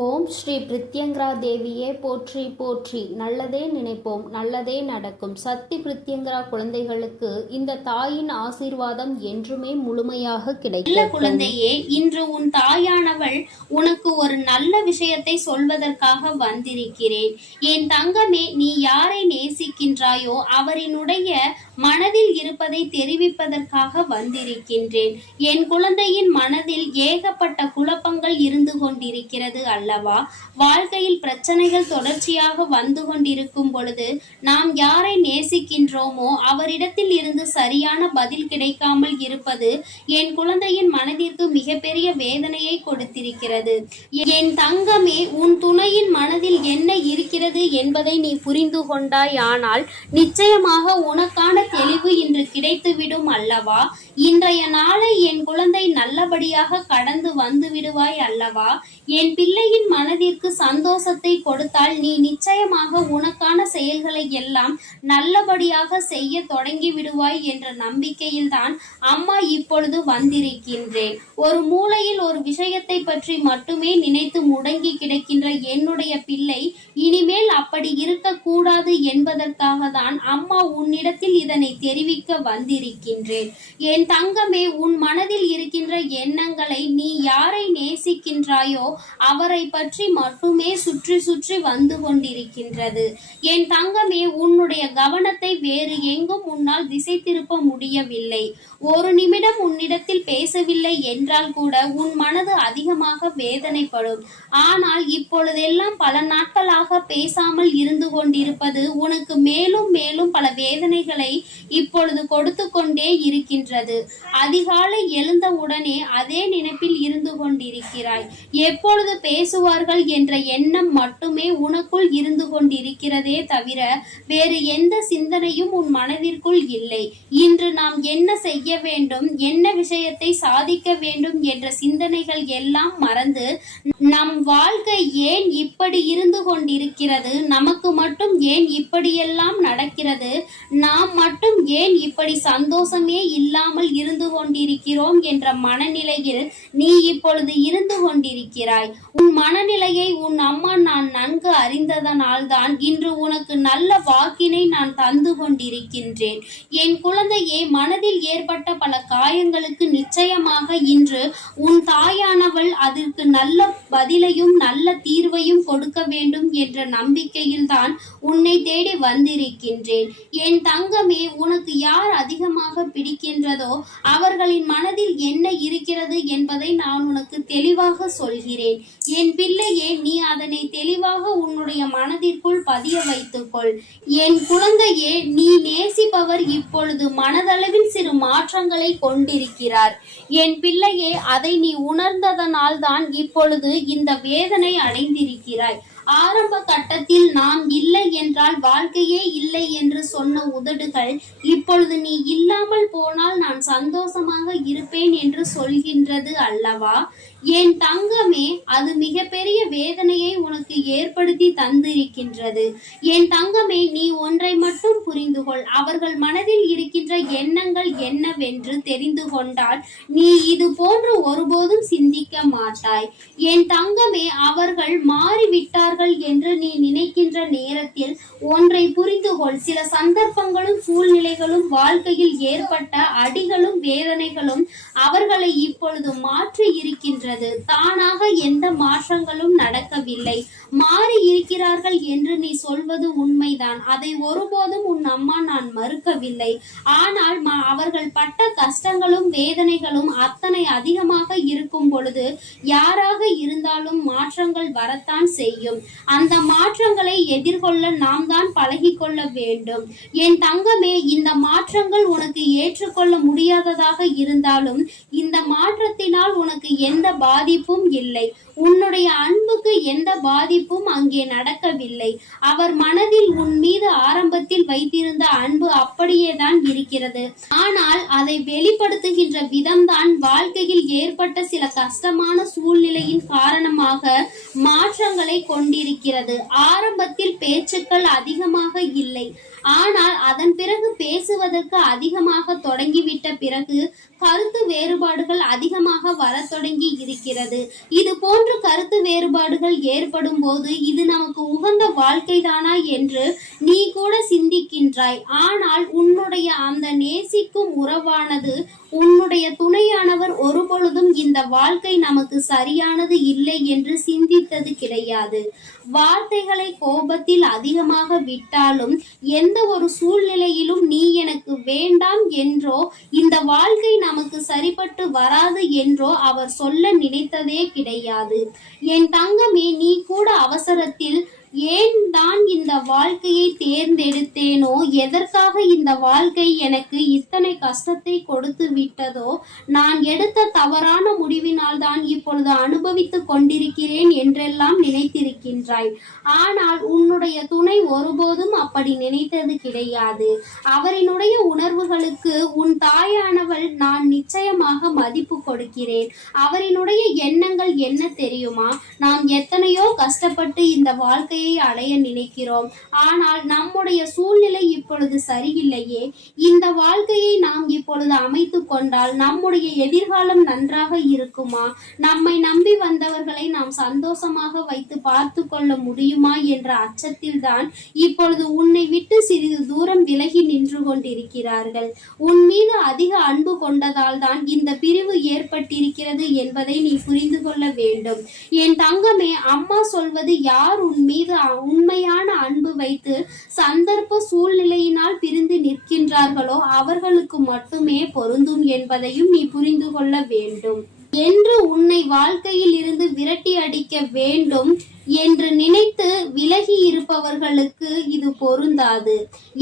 ஓம் ஸ்ரீ பிரித்யங்கரா தேவியே போற்றி போற்றி. நல்லதே நினைப்போம், நல்லதே நடக்கும். சக்தி பிரித்யங்கரா குழந்தைகளுக்கு இந்த தாயின் ஆசீர்வாதம் என்றுமே முழுமையாக கிடைக்கும். நல்ல குழந்தையே, இன்று உன் தாயானவள் உனக்கு ஒரு நல்ல விஷயத்தை சொல்வதற்காக வந்திருக்கிறேன். என் தங்கமே, நீ யாரை நேசிக்கின்றாயோ அவரினுடைய மனதில் இருப்பதை தெரிவிப்பதற்காக வந்திருக்கின்றேன். என் குழந்தையின் மனதில் ஏகப்பட்ட குழப்பங்கள் இருந்து கொண்டிருக்கிறது அல்லவா? வாழ்க்கையில் பிரச்சனைகள் தொடர்ச்சியாக வந்து கொண்டிருக்கும் பொழுது நாம் யாரை நேசிக்கின்றோமோ அவரிடத்தில் இருந்து சரியான பதில் கிடைக்காமல் இருப்பது என் குழந்தையின் மனதிற்கு மிகப்பெரிய வேதனையை கொடுத்திருக்கிறது. என் தங்கமே, உன் துணையின் மனதில் என்ன இருக்கிறது என்பதை நீ புரிந்து கொண்டாய். ஆனால் நிச்சயமாக உனக்கான தெளிவு இன்று கிடைத்துவிடும் அல்லவா? இன்றைய நாளை என் குழந்தை நல்லபடியாக கடந்து வந்து விடுவாய் அல்லவா? என் பிள்ளையின் மனதிற்கு சந்தோஷத்தை கொடுத்தால் நீ நிச்சயமாக உனக்கான செயல்களை எல்லாம் நல்லபடியாக செய்ய தொடங்கி விடுவாய் என்ற நம்பிக்கையில் தான் அம்மா இப்பொழுது வந்திருக்கின்றேன். ஒரு மூலையில் ஒரு விஷயத்தை பற்றி மட்டுமே நினைத்து முடங்கி கிடக்கின்ற என்னுடைய பிள்ளை இனிமேல் அப்படி இருக்கக்கூடாது என்பதற்காக தான் அம்மா உன்னிடத்தில் இதனை தெரிவிக்க வந்திருக்கின்றேன். என் தங்கமே, உன் மனதில் இருக்கின்ற எண்ணங்களை நீ யாரை நேசிக்கின்றாயோ அவரை பற்றி மட்டுமே சுற்றி சுற்றி வந்து கொண்டிருக்கின்றது. என் தங்கமே, உன்னுடைய கவனத்தை வேறு எங்கும் உன்னால் திசை திருப்ப முடியவில்லை. ஒரு நிமிடம் உன்னிடத்தில் பேசவில்லை என்றால் கூட உன் மனது அதிகமாக வேதனைப்படும். ஆனால் இப்பொழுதெல்லாம் பல நாட்களாக பேசாமல் இருந்து கொண்டிருப்பது உனக்கு மேலும் மேலும் பல வேதனைகளை இப்பொழுது கொடுத்து கொண்டே இருக்கின்றது. அதிகாலை எழுந்தவுடனே அதே நினைப்பில் இருந்து கொண்டிருக்கிறாய். எப்பொழுது பேசுவார்கள் என்ற எண்ணம் மட்டுமே உனக்குள் இருந்து கொண்டிருக்கிறதே தவிர வேறு எந்த சிந்தனையும் உன் மனதிற்குள் இல்லை. இன்று நாம் என்ன செய்ய வேண்டும், என்ன விஷயத்தை சாதிக்க வேண்டும் என்ற சிந்தனைகள் எல்லாம் மறந்து நம் வாழ்க்கை ஏன் இப்படி இருந்து கொண்டிருக்கிறது, நமக்கு மட்டும் ஏன் இப்படியெல்லாம் நடக்கிறது, நாம் மட்டும் ஏன் இப்படி சந்தோஷமே இல்லாமல் இருந்து கொண்டிருக்கிறோம் என்ற மனநிலையில் நீ இப்பொழுது இருந்து கொண்டிருக்கிறாய். உன் மனநிலையை உன் அம்மா நான் நன்கு அறிந்ததனால் தான் இன்று உனக்கு நல்ல வாக்கினை நான் தந்து கொண்டிருக்கின்றேன். என் குழந்தையே, மனதில் ஏற்பட்ட பல காயங்களுக்கு நிச்சயமாக இன்று உன் தாயானவள் அதற்கு நல்ல பதிலையும் நல்ல தீர்வையும் கொடுக்க வேண்டும் என்ற நம்பிக்கையில் தான் உன்னை தேடி வந்திருக்கின்றேன். என் தங்கமே, உனக்கு யார் அதிகமாக பிடிக்கின்றதோ அவர்களின் மனதில் என்ன இருக்கிறது என்பதை நான் உனக்கு தெளிவாக சொல்கிறேன். என் பிள்ளையே, நீ அதனை தெளிவாக உன்னுடைய மனதிற்குள் பதிய வைத்துக்கொள். என் குழந்தையே, நீ நேசிப்பவர் இப்பொழுது மனதளவில் சிறு மாற்றங்களை கொண்டிருக்கிறார். என் பிள்ளையே, அதை நீ உணர்ந்ததனால் தான் இப்பொழுது இந்த வேதனை அடைந்திருக்கிறாய். ஆரம்ப கட்டத்தில் நாம் இல்லை என்றால் வாழ்க்கையே இல்லை என்று சொன்ன உதடுகள் இப்பொழுது நீ இல்லாமல் போனால் நான் சந்தோஷமாக இருப்பேன் என்று சொல்கின்றது அல்லவா? என் தங்கமே, அது மிகப்பெரிய வேதனையை உனக்கு ஏற்படுத்தி தந்திருக்கின்றது. என் தங்கமே, நீ ஒன்றை மட்டும் புரிந்து கொள். அவர்கள் மனதில் இருக்கின்ற எண்ணங்கள் என்னவென்று தெரிந்து கொண்டால் நீ இது போன்று ஒருபோதும் சிந்திக்க மாட்டாய். என் தங்கமே, அவர்கள் மாறிவிட்டார்கள் என்று நீ நினைக்கின்ற நேரத்தில் ஒன்றை புரிந்து கொள். சில சந்தர்ப்பங்களும் சூழ்நிலைகளும் வாழ்க்கையில் ஏற்பட்ட அடிகளும் வேதனைகளும் அவர்களை இப்பொழுது மாற்றி இருக்கின்றது. தானாக எந்த மாற்றங்களும் நடக்கவில்லை. மாறி இருக்கிறார்கள் என்று நீ சொல்வது உண்மைதான். அதை ஒருபோதும் உன் அம்மா நான் மறுக்கவில்லை. ஆனால் அவர்கள் பட்ட கஷ்டங்களும் வேதனைகளும் அத்தனை அதிகமாக இருக்கும் பொழுது யாராக இருந்தாலும் மாற்றங்கள் வரத்தான் செய்யும். அந்த மாற்றங்களை எதிர்கொள்ள நாம் தான் பழகி கொள்ள வேண்டும். என் தங்கமே, இந்த மாற்றங்கள் உனக்கு ஏற்றுக்கொள்ள முடியாததாக இருந்தாலும் இந்த மாற்றத்தினால் உனக்கு எந்த பாதிப்பும் இல்லை. உன்னுடைய அன்புக்கு எந்த பாதிப்பும் அங்கே நடக்கவில்லை. அவர் மனதில் உன் மீது ஆரம்பத்தில் வைத்திருந்த அன்பு அப்படியே தான் இருக்கிறது. ஆனால் அதை வெளிப்படுத்துகின்ற விதம்தான் வாழ்க்கையில் ஏற்பட்ட சில கஷ்டமான சூழ்நிலையின் காரணமாக மாற்றங்களை கொண்டிருக்கிறது. ஆரம்பத்தில் பேச்சுக்கள் அதிகமாக இல்லை, ஆனால் அதன் பிறகு பேசுவதற்கு அதிகமாக தொடங்கிவிட்ட பிறகு கருத்து வேறுபாடுகள் அதிகமாக வர தொடங்கி இருக்கிறது. இது போன்று கருத்து வேறுபாடுகள் ஏற்படும் போது இது நமக்கு உகந்த வாழ்க்கைதானா என்று நீ கூட சிந்திக்கின்றாய். ஆனால் உன்னுடைய அந்த நேசிக்கும் உறவானது, உன்னுடைய துணையானவர் ஒருபொழுதும் இந்த வாழ்க்கை நமக்கு சரியானது இல்லை என்று சிந்தித்தது கிடையாது. வார்த்தைகளை கோபத்தில் அதிகமாக விட்டாலும் எந்த ஒரு சூழ்நிலையிலும் நீ எனக்கு வேண்டாம் என்றோ இந்த வாழ்க்கை நமக்கு சரிப்பட்டு வராது என்றோ அவர் சொல்ல நினைத்ததே கிடையாது. என் தங்கமே, நீ கூட அவசரத்தில் ஏன் தான் இந்த வாழ்க்கையை தேர்ந்தெடுத்தேனோ, எதற்காக இந்த வாழ்க்கை எனக்கு இத்தனை கஷ்டத்தை கொடுத்து விட்டதோ, நான் எடுத்த தவறான முடிவினால் தான் இப்பொழுது அனுபவித்துக் கொண்டிருக்கிறேன் என்றெல்லாம் நினைத்திருக்கின்றாய். ஆனால் உன்னுடைய துணை ஒருபோதும் அப்படி நினைத்தது கிடையாது. அவரினுடைய உணர்வுகளுக்கு உன் தாயானவள் நான் நிச்சயமாக மதிப்பு கொடுக்கிறேன். அவரினுடைய எண்ணங்கள் என்ன தெரியுமா? நாம் எத்தனையோ கஷ்டப்பட்டு இந்த வாழ்க்கையை அடைய நினைக்கிறோம், ஆனால் நம்முடைய சூழ்நிலை இப்பொழுது சரியில்லையே. இந்த வாழ்க்கையை நாம் இப்பொழுது அமைத்து கொண்டால் நம்முடைய எதிர்காலம் நன்றாக இருக்குமா? நம்மை நம்பி வந்தவர்களை நாம் சந்தோஷமாக வைத்து பார்த்து கொள்ள முடியுமா என்ற அச்சத்தில் தான் இப்பொழுது உன்னை விட்டு சிறிது தூரம் விலகி நின்று கொண்டிருக்கிறார்கள். உன் மீது அதிக அன்பு கொண்டதால் தான் இந்த பிரிவு ஏற்பட்டிருக்கிறது என்பதை நீ புரிந்து கொள்ள வேண்டும். என் தங்கமே, அம்மா சொல்வது யார் உன் மீது உண்மையான அன்பு வைத்து சந்தர்ப்ப சூழ்நிலையினால் பிரிந்து நிற்கின்றார்களோ அவர்களுக்கு மட்டுமே பொருந்தும் என்பதையும் நீ புரிந்து கொள்ள வேண்டும். என்று உன்னை வாழ்க்கையில் இருந்து விரட்டி அடிக்க வேண்டும் என்று நினைத்து விலகி இருப்பவர்களுக்கு இது பொருந்தாது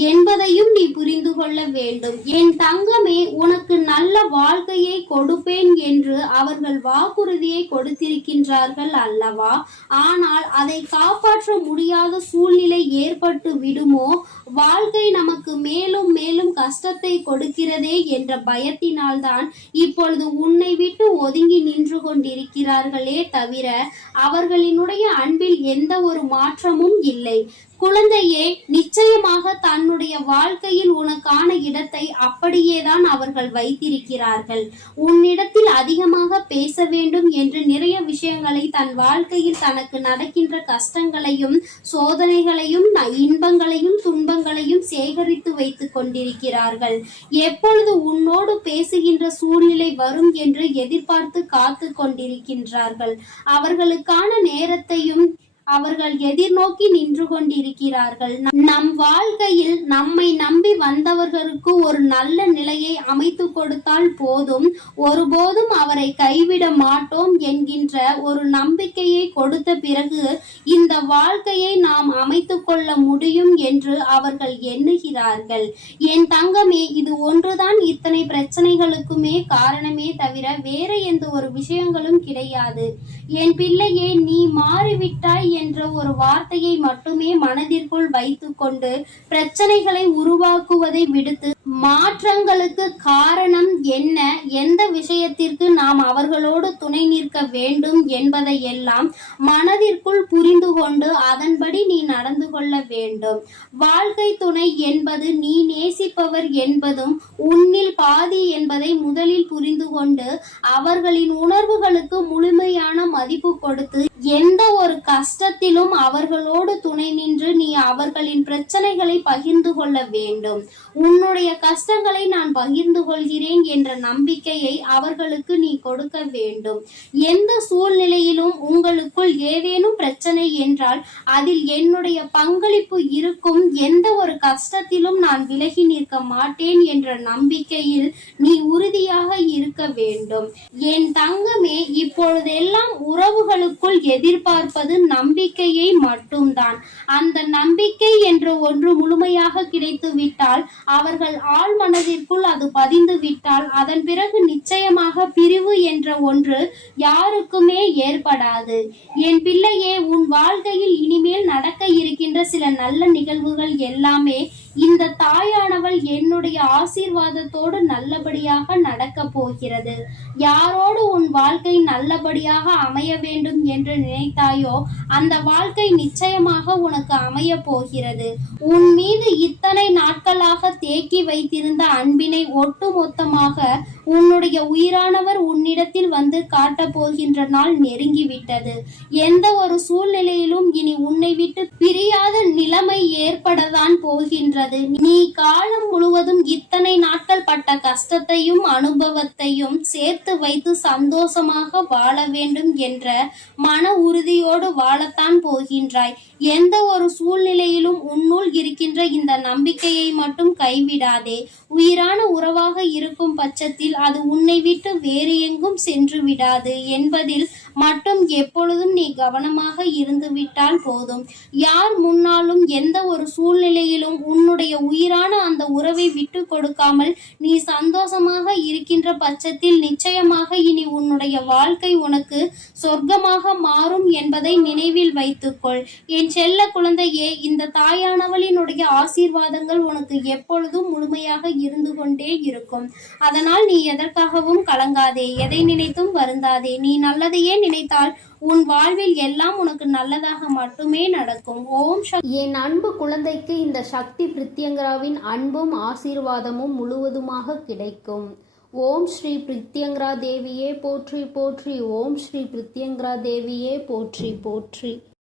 என்பதையும் நீ புரிந்து கொள்ள வேண்டும். என் தங்கமே, உனக்கு நல்ல வாழ்க்கையை கொடுப்பேன் என்று அவர்கள் வாக்குறுதியை கொடுத்திருக்கின்றார்கள் அல்லவா? ஆனால் அதை காப்பாற்ற முடியாத சூழ்நிலை ஏற்பட்டு விடுமோ, வாழ்க்கை நமக்கு மேலும் மேலும் கஷ்டத்தை கொடுக்கிறதே என்ற பயத்தினால்தான் இப்பொழுது உன்னை விட்டு ஒதுங்கி நின்று கொண்டிருக்கிறார்களே தவிர அவர்களினுடைய அன்பில் எந்த ஒரு மாற்றமும் இல்லை. குழந்தையே, நிச்சயமாக தன்னுடைய வாழ்க்கையில் உனக்கான இடத்தை அப்படியேதான் அவர்கள் வைத்திருக்கிறார்கள். உன்னிடத்தில் அதிகமாக பேச வேண்டும் என்று நிறைய விஷயங்களை தன் வாழ்க்கையில் தனக்கு நடக்கின்ற கஷ்டங்களையும் சோதனைகளையும் இன்பங்களையும் துன்பங்களையும் சேகரித்து வைத்துக் கொண்டிருக்கிறார்கள். எப்பொழுது உன்னோடு பேசுகின்ற சூழ்நிலை வரும் என்று எதிர்பார்த்து காத்து கொண்டிருக்கின்றார்கள். அவர்களுக்கான நேரத்தையும் அவர்கள் எதிர்நோக்கி நின்று கொண்டிருக்கிறார்கள். நம் வாழ்க்கையில் நம்மை நம்பி வந்தவர்களுக்கு ஒரு நல்ல நிலையை அமைத்து கொடுத்தால் போதும், ஒருபோதும் அவரை கைவிட மாட்டோம் என்கின்ற ஒரு நம்பிக்கையை கொடுத்த பிறகு இந்த வாழ்க்கையை நாம் அமைத்து கொள்ள முடியும் என்று அவர்கள் எண்ணுகிறார்கள். என் தங்கமே, இது ஒன்றுதான் இத்தனை பிரச்சனைகளுக்குமே காரணமே தவிர வேற எந்த ஒரு விஷயங்களும் கிடையாது. என் பிள்ளையே, நீ மாறிவிட்டாய் என்ற ஒரு வார்த்தையை மட்டுமே மனதிற்குள் வைத்துக்கொண்டு பிரச்சனைகளை உருவாக்குவதை விடுத்து மாற்றங்களுக்கு காரணம் என்ன, எந்த விஷயத்திற்கு நாம் அவர்களோடு துணை நிற்க வேண்டும் என்பதை எல்லாம் மனதிற்குள் புரிந்து கொண்டு அதன்படி நீ நடந்து கொள்ள வேண்டும். வாழ்க்கை துணை என்பது நீ நேசிப்பவர் என்பதும் உன்னில் பாதி என்பதை முதலில் புரிந்து கொண்டு அவர்களின் உணர்வுகளுக்கு முழுமையான மதிப்பு கொடுத்து எந்த ஒரு கஷ்டத்திலும் அவர்களோடு துணை நின்று நீ அவர்களின் பிரச்சனைகளை பகிர்ந்து கொள்ள வேண்டும். உன்னுடைய கஷ்டங்களை நான் பகிர்ந்து கொள்கிறேன் என்ற நம்பிக்கையை அவர்களுக்கு நீ கொடுக்க வேண்டும். எந்த சூழ்நிலையிலும் உங்களுக்குள் ஏதேனும் பிரச்சனை என்றால் அதில் என்னுடைய பங்களிப்பு இருக்கும், எந்த ஒரு கஷ்டத்திலும் நான் விலகி நிற்க மாட்டேன் என்ற நம்பிக்கையில் நீ உறுதியாக இருக்க வேண்டும். என் தங்கமே, இப்பொழுதெல்லாம் உறவுகளுக்குள் எதிர்பார்ப்பது நம்பிக்கையை மட்டும்தான். அந்த நம்பிக்கை என்ற ஒன்று முழுமையாக கிடைத்து விட்டால், அவர்கள் ஆழ் மனதிற்குள் அது பதிந்து விட்டால், அதன் பிறகு நிச்சயமாக பிரிவு என்ற ஒன்று யாருக்குமே ஏற்படாது. என் பிள்ளையே, உன் வாழ்க்கையில் இனிமேல் நடக்க இருக்கின்ற சில நல்ல நிகழ்வுகள் எல்லாமே இந்த தாயானவள் என்னுடைய ஆசீர்வாதத்தோடு நல்லபடியாக நடக்க போகிறது. யாரோடு உன் வாழ்க்கை நல்லபடியாக அமைய வேண்டும் என்று நினைத்தாயோ அந்த வாழ்க்கை நிச்சயமாக உனக்கு அமைய போகிறது. உன் மீது இத்தனை நாட்களாக தேக்கி வைத்திருந்த அன்பினை ஒட்டுமொத்தமாக உன்னுடைய உயிரானவர் உன்னிடத்தில் வந்து காட்டப் போகின்ற நாள் நெருங்கிவிட்டது. எந்த ஒரு சூழ்நிலையிலும் இனி உன்னை விட்டு பிரியாத நிலைமை ஏற்படத்தான் போகின்றது. நீ காலம் முழுவதும் இத்தனை நாட்கள் பட்ட கஷ்டத்தையும் அனுபவத்தையும் சேர்த்து வைத்து சந்தோஷமாக வாழ வேண்டும் என்ற மன உறுதியோடு வாழத்தான் போகின்றாய். எந்த ஒரு சூழ்நிலையிலும் உன்னுள் இருக்கின்ற இந்த நம்பிக்கையை மட்டும் கைவிடாதே. உயிரான உறவாக இருக்கும் பட்சத்தில் அது உன்னை விட்டு வேறு எங்கும் சென்று விடாது என்பதில் மட்டும் எப்பொழுதும் நீ கவனமாக இருந்து விட்டால் போதும். யார் முன்னாலும் எந்த ஒரு சூழ்நிலையிலும் உன்னுடைய உயிரான அந்த உறவை விட்டு கொடுக்காமல் நீ சந்தோஷமாக இருக்கின்ற பட்சத்தில் நிச்சயமாக இனி உன்னுடைய வாழ்க்கை உனக்கு சொர்க்கமாக மாறும் என்பதை நினைவில் வைத்துக்கொள். என் செல்ல குழந்தையே, இந்த தாயானவளினுடைய ஆசீர்வாதங்கள் உனக்கு எப்பொழுதும் முழுமையாக இருந்து கொண்டே இருக்கும். அதனால் நீ எதற்காகவும் கலங்காதே, எதை நினைத்தும் வருந்தாதே. நீ நல்லதையே நினைத்தால் உன் வாழ்வில் எல்லாம் உனக்கு நல்லதாக மட்டுமே நடக்கும். ஓம் சக்தி. என் அன்பு குழந்தைக்கு இந்த சக்தி பிரித்யங்கராவின் அன்பும் ஆசீர்வாதமும் முழுவதுமாக கிடைக்கும். ஓம் ஸ்ரீ பிரித்யங்கரா தேவியே போற்றி போற்றி. ஓம் ஸ்ரீ பிரித்யங்கரா தேவியே போற்றி போற்றி.